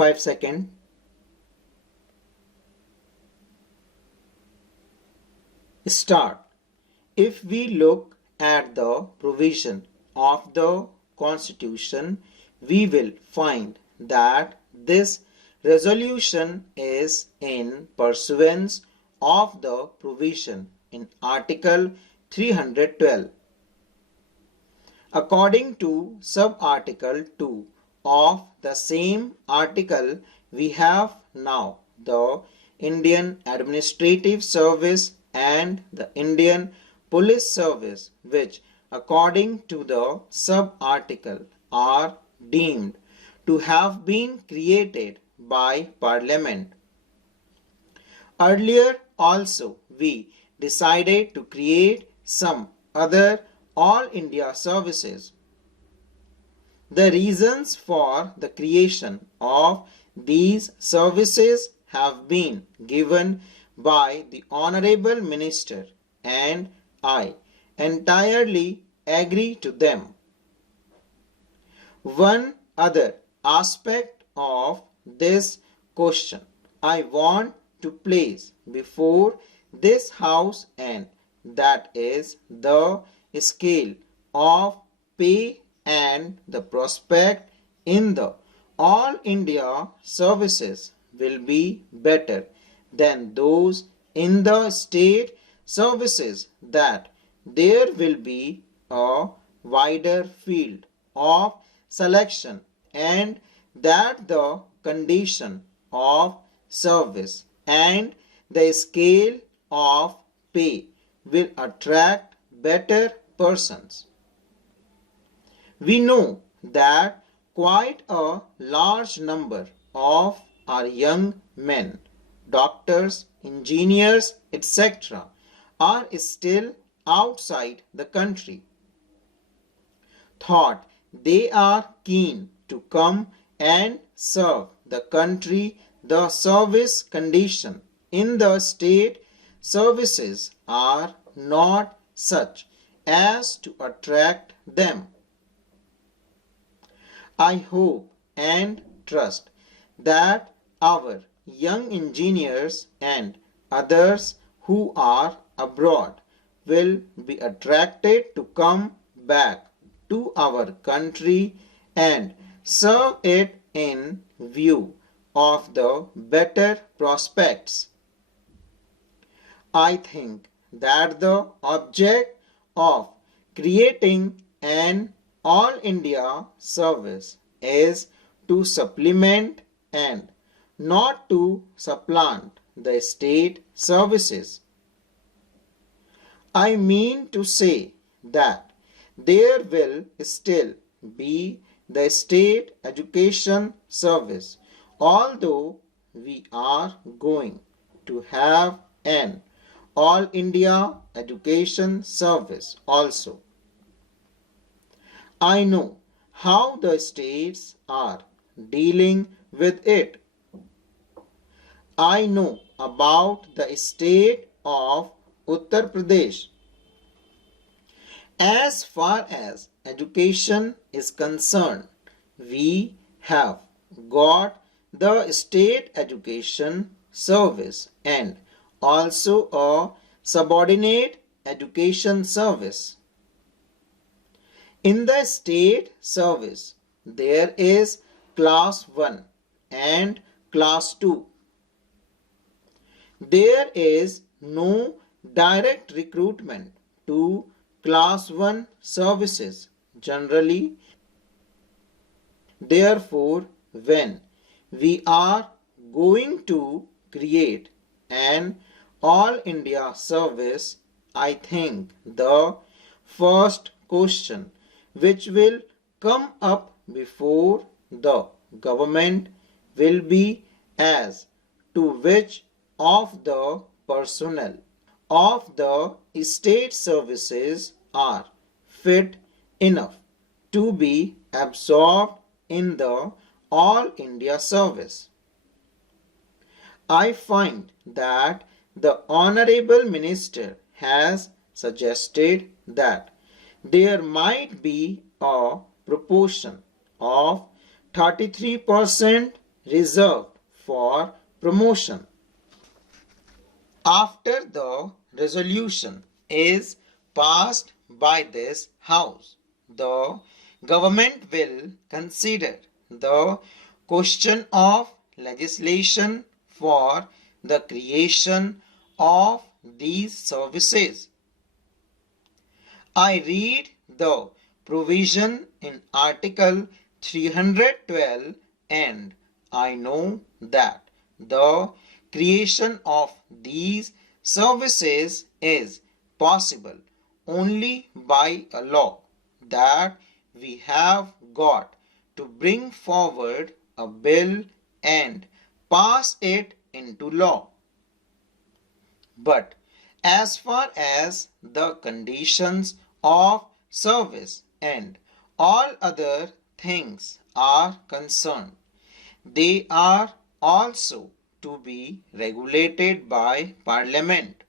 5 seconds. Start. If we look at the provision of the Constitution, we will find that this resolution is in pursuance of the provision in Article 312. According to sub-article 2 of the same article, we have now the Indian Administrative Service and the Indian Police Service, which according to the sub-article are deemed to have been created by Parliament. Earlier also we decided to create some other All India services. The reasons for the creation of these services have been given by the Honorable Minister and I entirely agree to them. One other aspect of this question I want to place before this House, and that is the scale of pay and the prospect in the All India services will be better than those in the state services, that there will be a wider field of selection and that the condition of service and the scale of pay will attract better persons. We know that quite a large number of our young men, doctors, engineers, etc., are still outside the country. Thought they are keen to come and serve the country. The service condition in the state services are not such as to attract them. I hope and trust that our young engineers and others who are abroad will be attracted to come back to our country and serve it in view of the better prospects. I think that the object of creating an All India service is to supplement and not to supplant the state services. I mean to say that there will still be the state education service, although we are going to have an All India education service also. I know how the states are dealing with it. I know about the state of Uttar Pradesh. As far as education is concerned, we have got the state education service and also a subordinate education service. In the state service, there is class 1 and class 2. There is no direct recruitment to class 1 services generally. Therefore, when we are going to create an All India service, I think the first question which will come up before the government will be as to which of the personnel of the state services are fit enough to be absorbed in the All India service. I find that the Honorable Minister has suggested that there might be a proportion of 33% reserved for promotion. After the resolution is passed by this House, the government will consider the question of legislation for the creation of these services. I read the provision in Article 312 and I know that the creation of these services is possible only by a law that we have got to bring forward a bill and pass it into law. But as far as the conditions of service and all other things are concerned, they are also to be regulated by Parliament.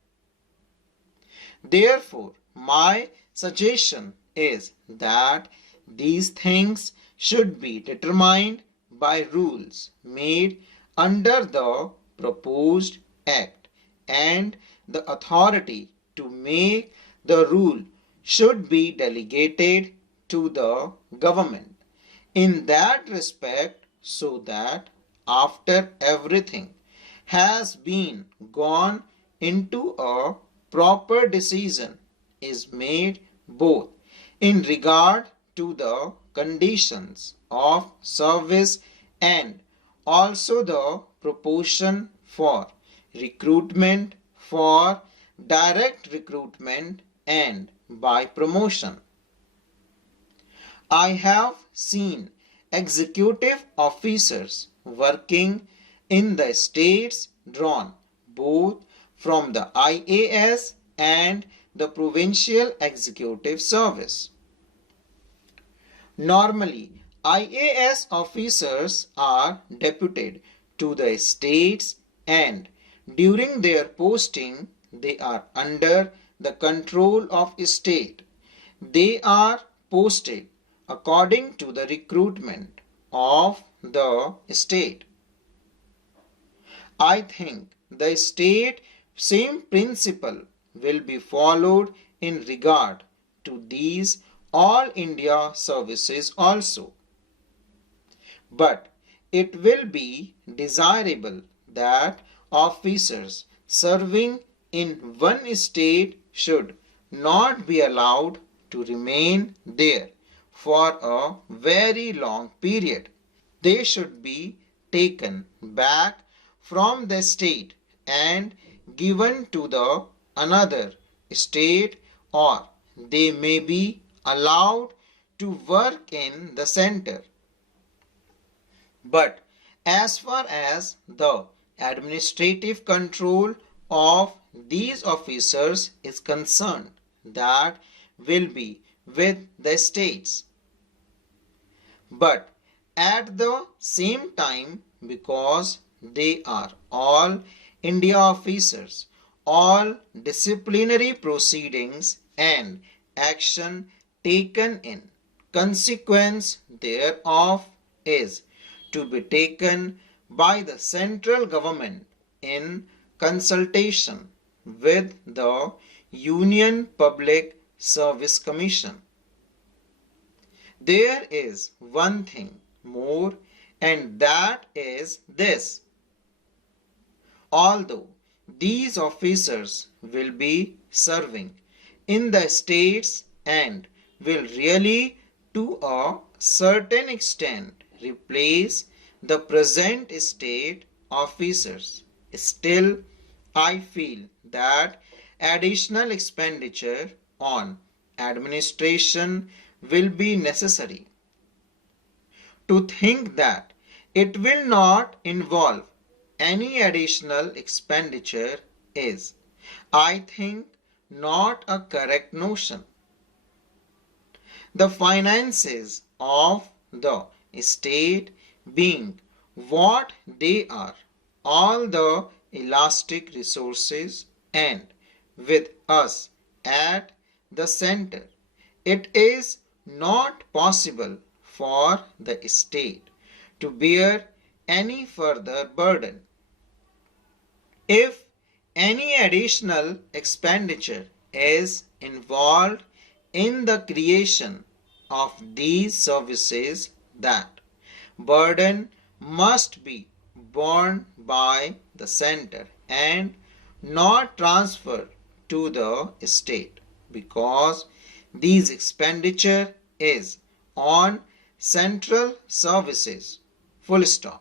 Therefore, my suggestion is that these things should be determined by rules made under the proposed Act, and the authority to make the rule should be delegated to the government in that respect, so that after everything has been gone into, a proper decision is made both in regard to the conditions of service and also the proportion for recruitment, for direct recruitment and by promotion. I have seen executive officers working in the states drawn both from the IAS and the provincial executive service. Normally, IAS officers are deputed to the states and during their posting they are under the control of state. They are posted according to the recruitment of the state. I think the state same principle will be followed in regard to these all India services also. But it will be desirable that officers serving in one state should not be allowed to remain there for a very long period. They should be taken back from the state and given to the another state, or they may be allowed to work in the center. But as far as the administrative control of these officers is concerned, that will be with the states. But at the same time, because they are all India officers, all disciplinary proceedings and action taken in consequence thereof is to be taken by the central government in consultation with the Union Public Service Commission. There is one thing more, and that is this. Although these officers will be serving in the states and will really to a certain extent replace the present state officers, still I feel that additional expenditure on administration will be necessary. To think that it will not involve any additional expenditure is, I think, not a correct notion. The finances of the state being what they are, all the elastic resources, and with us at the center, it is not possible for the state to bear any further burden. If any additional expenditure is involved in the creation of these services, that burden must be borne by the center and not transferred to the state, because these expenditure is on central services. Full stop.